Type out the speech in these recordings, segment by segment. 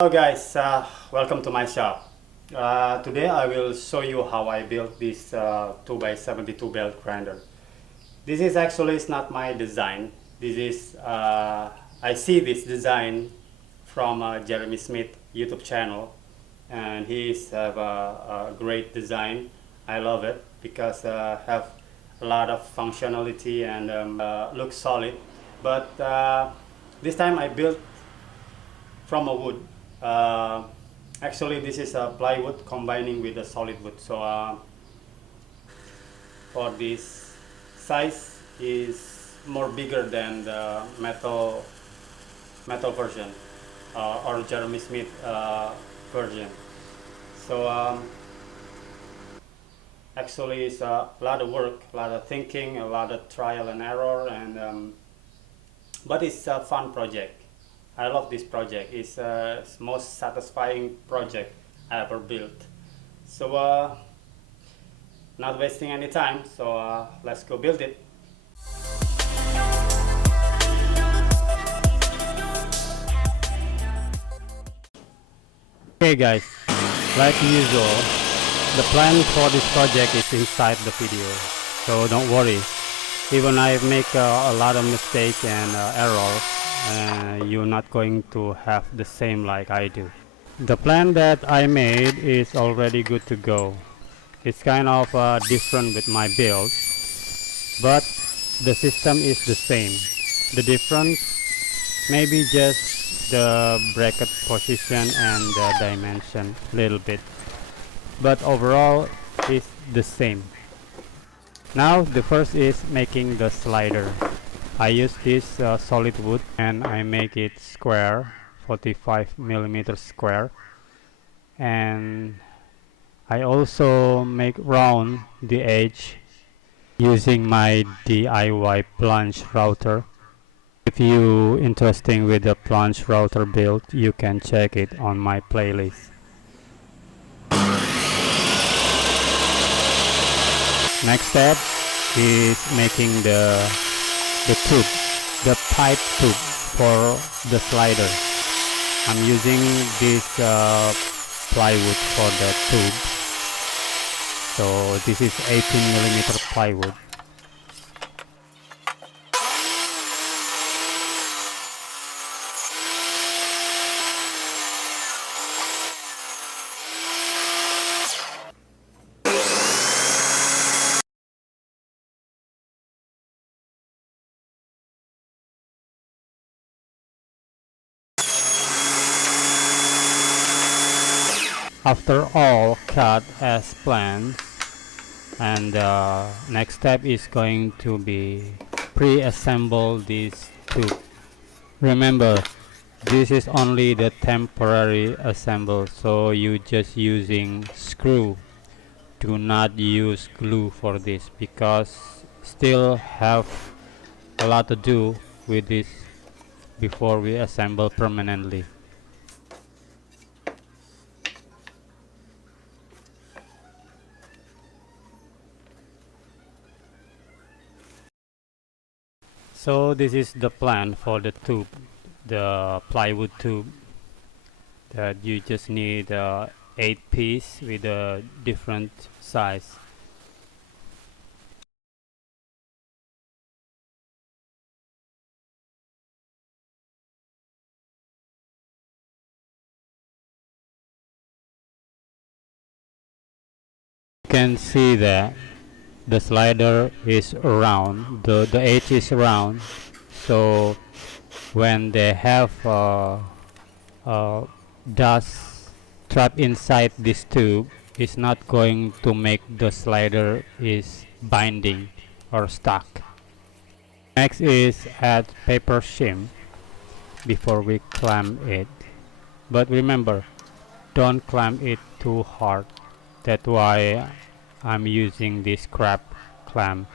Hello guys, welcome to my shop. Today I will show you how I built this 2x72 belt grinder. This is actually is not my design. This is I see this design from Jer Schmidt YouTube channel, and he's have a great design. I love it because have a lot of functionality and looks solid. But this time I built from a wood. Uh, Actually, this is a plywood combining with a solid wood. So for this size is more bigger than the metal version or Jeremy Smith version. So actually, it's a lot of work, a lot of thinking, a lot of trial and error, and but it's a fun project. I love this project. It's the most satisfying project I ever built. So not wasting any time, so let's go build it. Okay guys, like usual, the plan for this project is inside the video, so don't worry. Even I make a lot of mistakes and errors, you're not going to have the same like I do. The plan that I made is already good to go. It's kind of different with my build, but the system is the same. The difference maybe just the bracket position and the dimension a little bit, but overall it's the same. Now the first is making the slider. I use this solid wood and I make it square, 45mm square, and I also make round the edge using my DIY plunge router. If you interested with the plunge router build, you can check it on my playlist. Next step is making the tube, the pipe tube for the slider. I'm using this plywood for the tube. So this is 18mm plywood. After all cut as planned, and next step is going to be pre-assemble this tube. Remember, this is only the temporary assemble, so you just using screw. Do not use glue for this because still have a lot to do with this before we assemble permanently. So this is the plan for the tube, the plywood tube, that you just need 8 pieces with a different size. You can see that the slider is round, the edge is round, so when they have dust trapped inside this tube, it's not going to make the slider is binding or stuck. Next is add paper shim before we clamp it, but remember, don't clamp it too hard. That's why I'm using this crab clamp.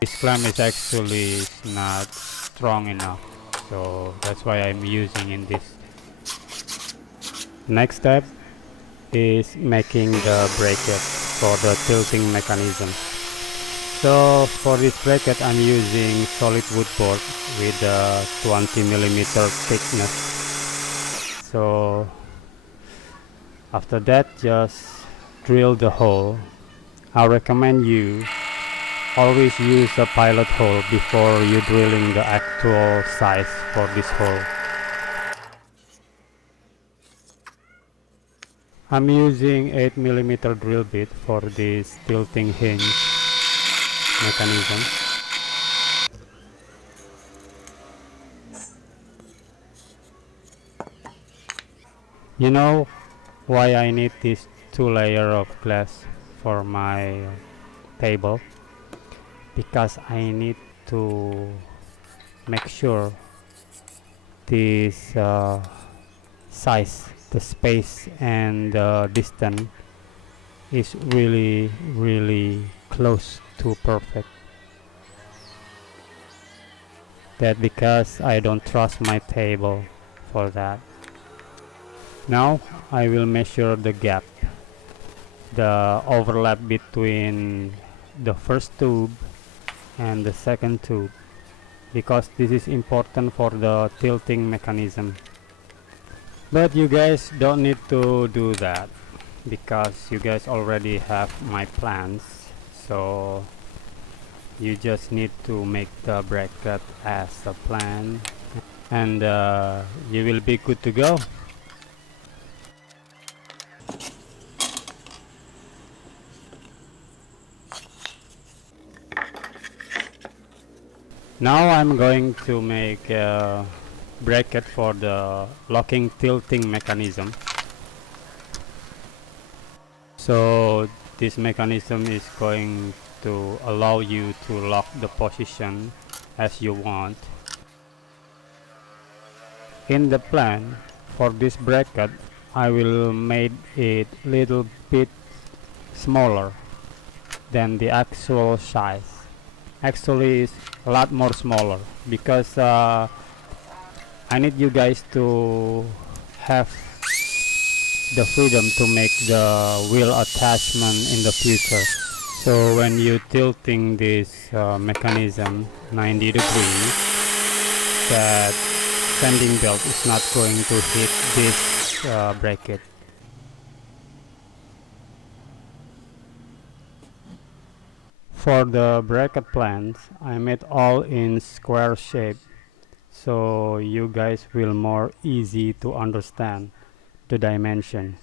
This clamp is actually not strong enough, so that's why I'm using in this. Next step is making the bracket for the tilting mechanism. So for this bracket I'm using solid wood board with a 20mm thickness. So after that, just drill the hole. I recommend you always use a pilot hole before you drilling the actual size for this hole. I'm using 8mm drill bit for this tilting hinge mechanism. You know why I need this 2 layer of glass for my table? Because I need to make sure this size, the space and the distance is really close to perfect. That because I don't trust my table for that. Now I will measure the gap, the overlap between the first tube and the second tube, because this is important for the tilting mechanism. But you guys don't need to do that because you guys already have my plans, so you just need to make the bracket as a plan and you will be good to go. Now I'm going to make a bracket for the locking tilting mechanism. So this mechanism is going to allow you to lock the position as you want. In the plan for this bracket, I will make it little bit smaller than the actual size. Actually it's a lot more smaller because I need you guys to have the freedom to make the wheel attachment in the future. So when you tilting this mechanism 90 degrees, that sanding belt is not going to hit this bracket. For the bracket plans, I made all in square shape, so you guys will more easy to understand the dimension.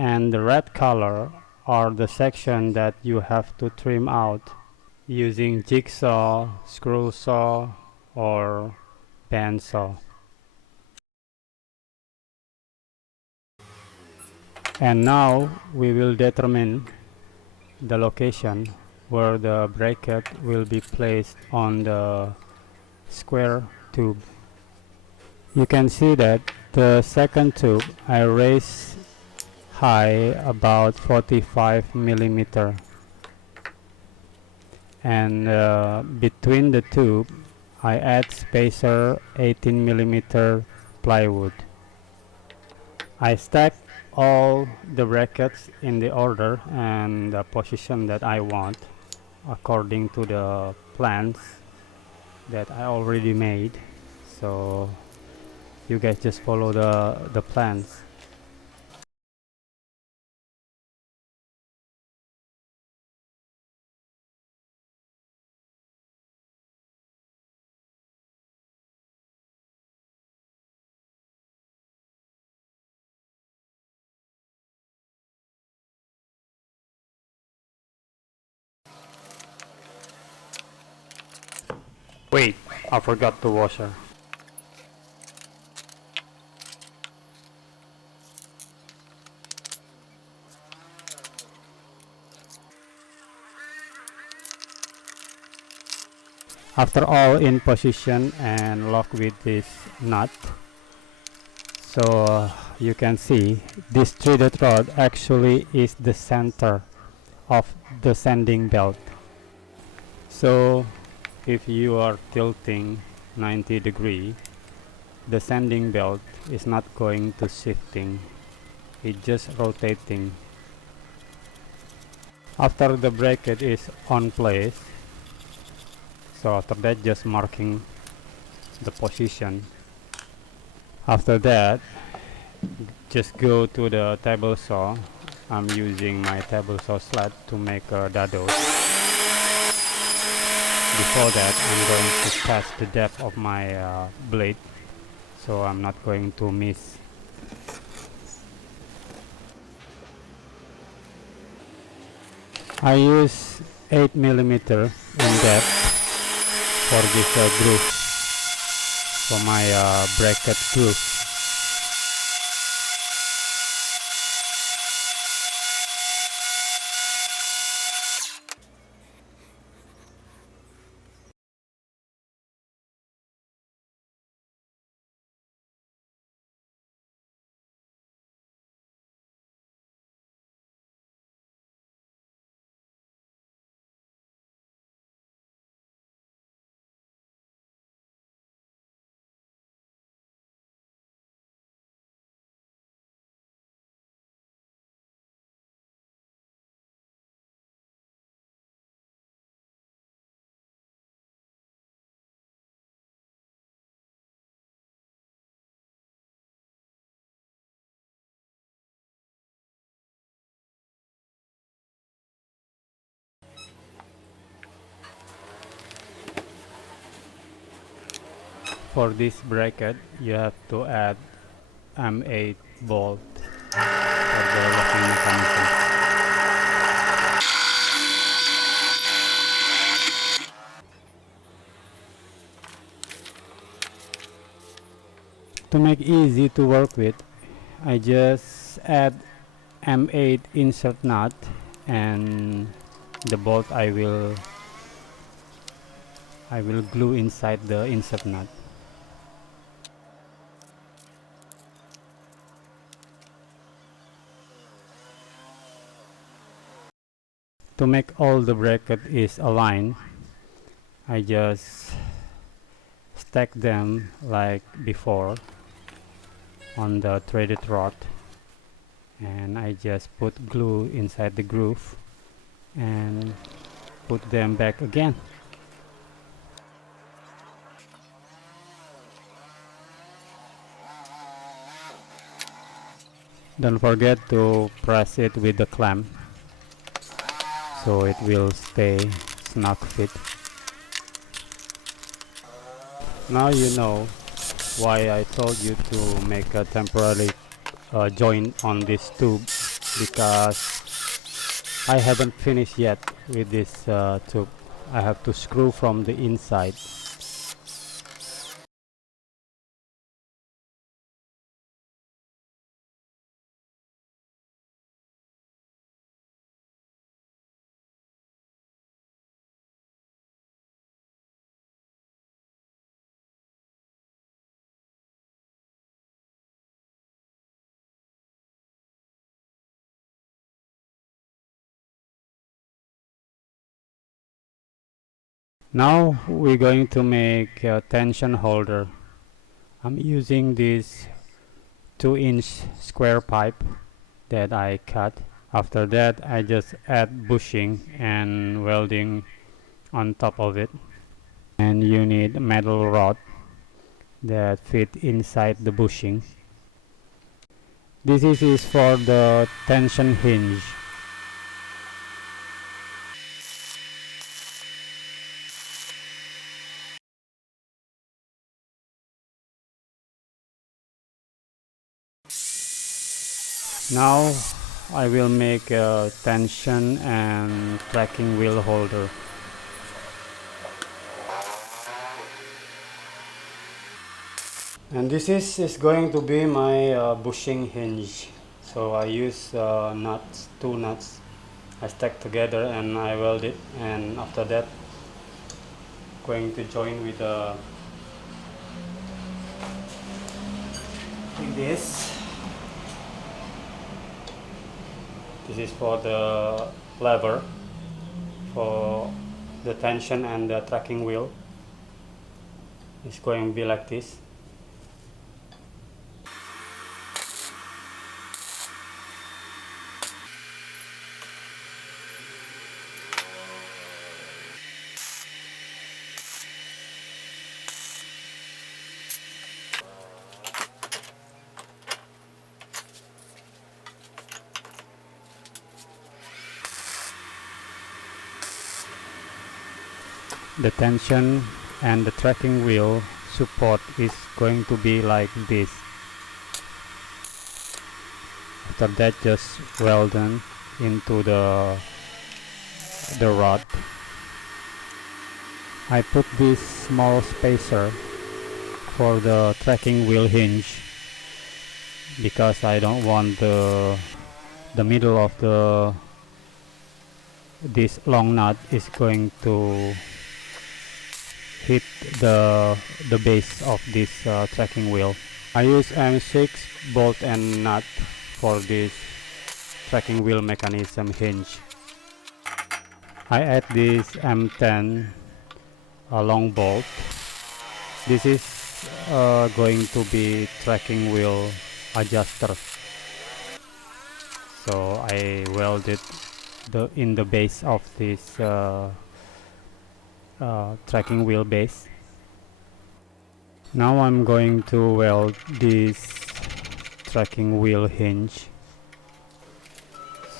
And the red color are the section that you have to trim out using jigsaw, screw saw or bandsaw. And now we will determine the location where the bracket will be placed on the square tube. You can see that the second tube I raise high about 45mm, and between the tube I add spacer 18mm plywood. I stack all the brackets in the order and the position that I want according to the plans that I already made. So you guys just follow the plans. Wait, I forgot the washer. After all in position and lock with this nut, so you can see this threaded rod actually is the center of the sanding belt. So if you are tilting 90 degree, the sanding belt is not going to shifting, it's just rotating. After the bracket is on place, so after that just marking the position. After that just go to the table saw. I'm using my table saw sled to make dados. Before that, I'm going to test the depth of my blade, so I'm not going to miss. I use 8mm in depth for this groove, for my bracket groove. For this bracket, you have to add M8 bolt for the locking mechanism. To make easy to work with, I just add M8 insert nut, and the bolt I will glue inside the insert nut. To make all the bracket is aligned, I just stack them like before on the threaded rod, and I just put glue inside the groove and put them back again. Don't forget to press it with the clamp so it will stay snug fit. Now you know why I told you to make a temporary joint on this tube, because I haven't finished yet with this tube. I have to screw from the inside. Now we're going to make a tension holder. I'm using this 2-inch square pipe that I cut. After that, I just add bushing and welding on top of it. And you need a metal rod that fit inside the bushing. This is for the tension hinge. Now I will make a tension and tracking wheel holder. And this is going to be my bushing hinge. So I use nuts, 2 nuts. I stack together and I weld it, and after that going to join with this. This is for the lever for the tension and the tracking wheel. It's going to be like this. The tension and the tracking wheel support is going to be like this. After that, just weld them into the rod. I put this small spacer for the tracking wheel hinge because I don't want the middle of this long nut is going to hit the base of this tracking wheel. I use M6 bolt and nut for this tracking wheel mechanism hinge. I add this M10 long bolt. This is going to be tracking wheel adjuster. So I welded in the base of this tracking wheel base. Now I'm going to weld this tracking wheel hinge.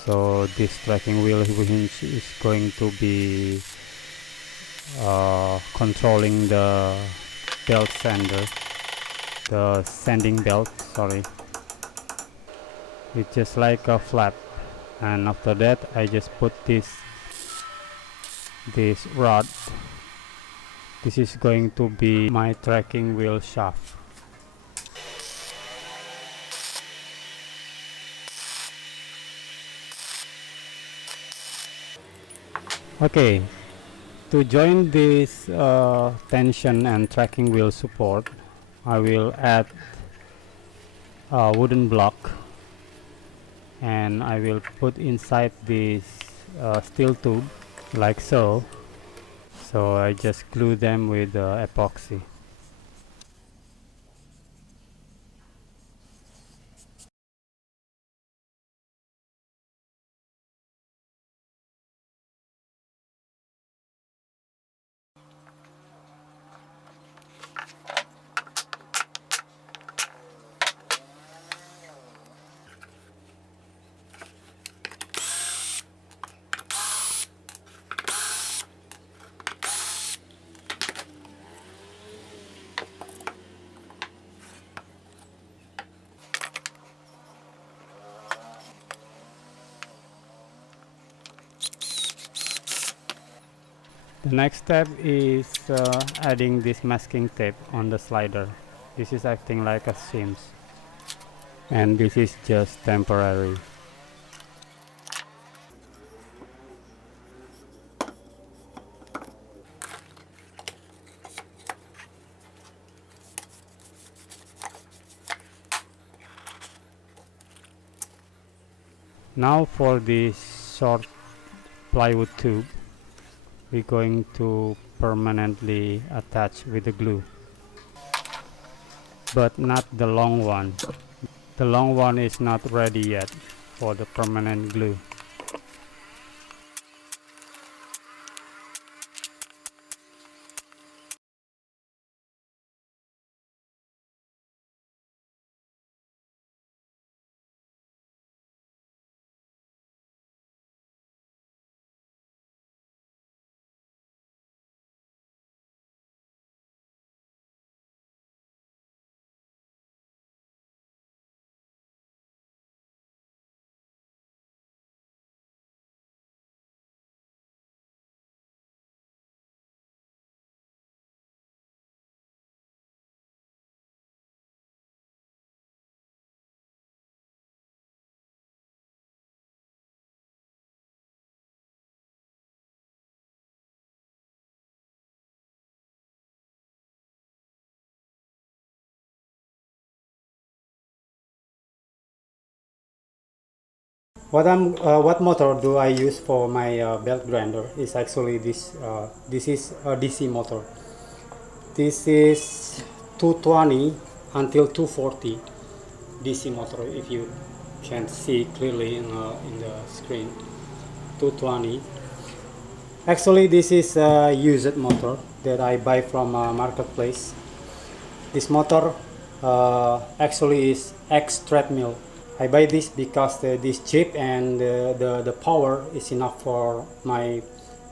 So this tracking wheel hinge is going to be controlling the belt sander, the sanding belt, sorry. It's just like a flap, and after that I just put this rod. This is going to be my tracking wheel shaft. Okay, to join this tension and tracking wheel support, I will add a wooden block and I will put inside this steel tube like so. So I just glue them with epoxy. The next step is adding this masking tape on the slider. This is acting like a seams, and this is just temporary. Now for this short plywood tube, we're going to permanently attach with the glue, but not the long one. The long one is not ready yet for the permanent glue. What motor do I use for my belt grinder is actually this. This is a DC motor. This is 220 until 240 DC motor. If you can see clearly in the screen, 220. Actually, this is a used motor that I buy from a marketplace. This motor actually is X treadmill. I buy this because this cheap and the power is enough for my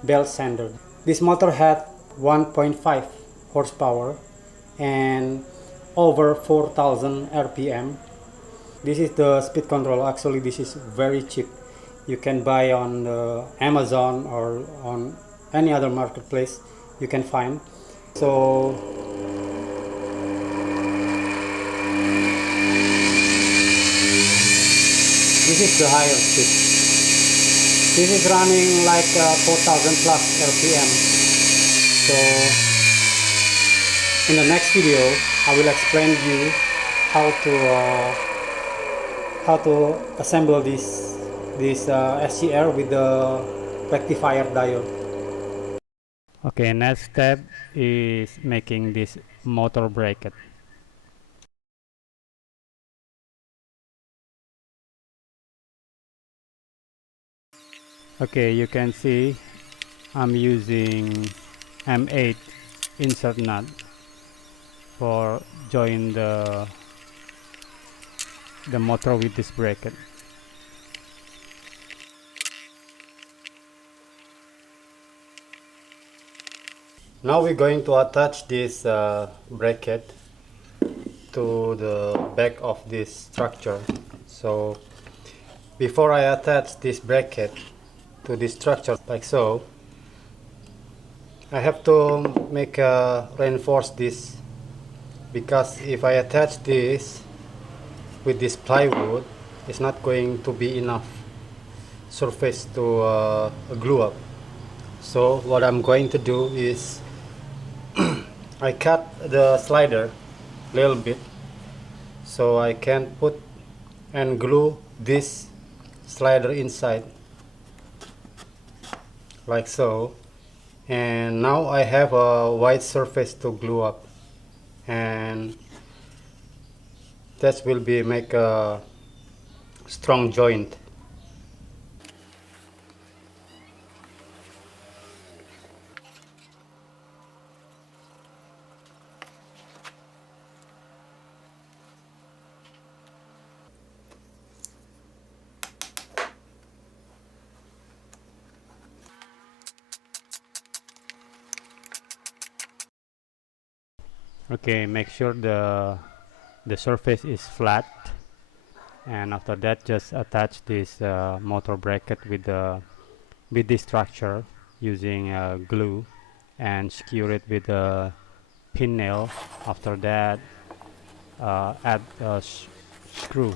belt sander. This motor had 1.5 horsepower and over 4000 rpm. This is the speed control. Actually this is very cheap. You can buy on Amazon or on any other marketplace you can find. So this is the higher speed. This is running like 4000 plus rpm. So in the next video I will explain you how to assemble this SCR with the rectifier diode. Okay, next step is making this motor bracket. Okay, you can see I'm using M8 insert nut for join the motor with this bracket. Now we're going to attach this bracket to the back of this structure. So before I attach this bracket to this structure like so, I have to reinforce this, because if I attach this with this plywood, it's not going to be enough surface to glue up. So what I'm going to do is I cut the slider a little bit so I can put and glue this slider inside like so, and now I have a wide surface to glue up, and that will make a strong joint. Okay, make sure the surface is flat, and after that just attach this motor bracket with this structure using glue and secure it with a pin nail. After that add a screw.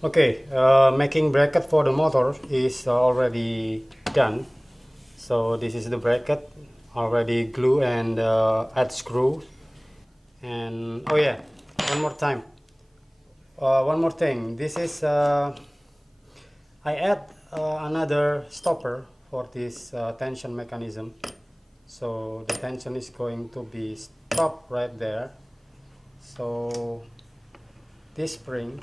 Okay, making bracket for the motor is already done. So this is the bracket, already glue and add screw. And oh yeah, one more thing. This is I add another stopper for this tension mechanism. So the tension is going to be stopped right there. So this spring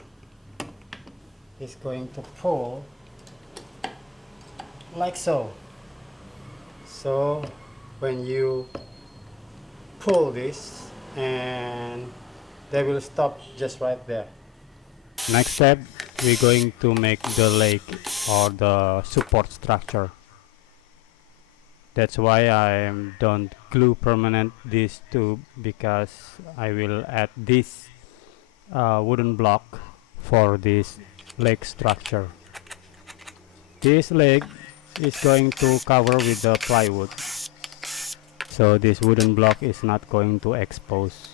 is going to pull like so. So when you pull this, and they will stop just right there. Next step, we're going to make the leg or the support structure. That's why I don't glue permanent this tube, because I will add this wooden block for this leg structure. This leg is going to cover with the plywood, so this wooden block is not going to expose.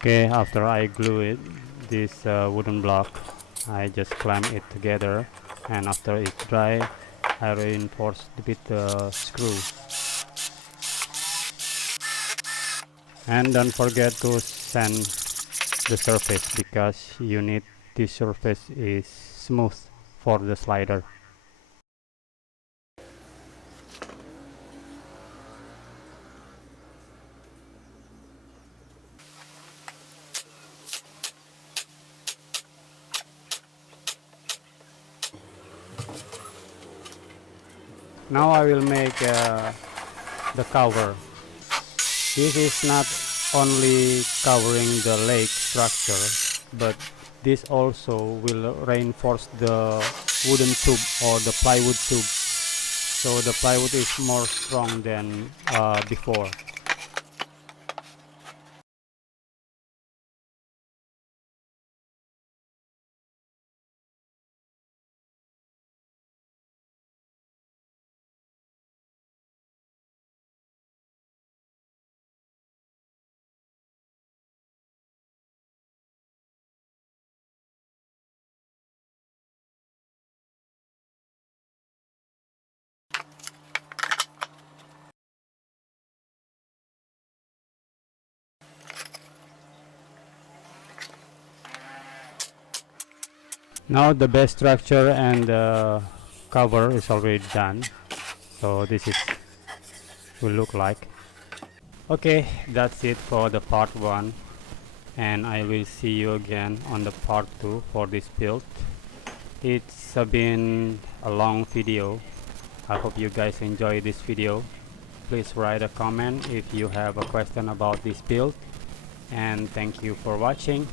Okay, after I glue it, this wooden block, I just clamp it together, and after it's dry, I reinforce with the screw. And don't forget to sand the surface, because you need this surface is smooth for the slider. Now I will make the cover. This is not only covering the leg structure, but this also will reinforce the wooden tube or the plywood tube, so the plywood is more strong than before. Now the base structure and the cover is already done, so this is will look like. Okay, that's it for the part 1, and I will see you again on the part 2 for this build. It's been a long video. I hope you guys enjoy this video. Please write a comment if you have a question about this build, and thank you for watching.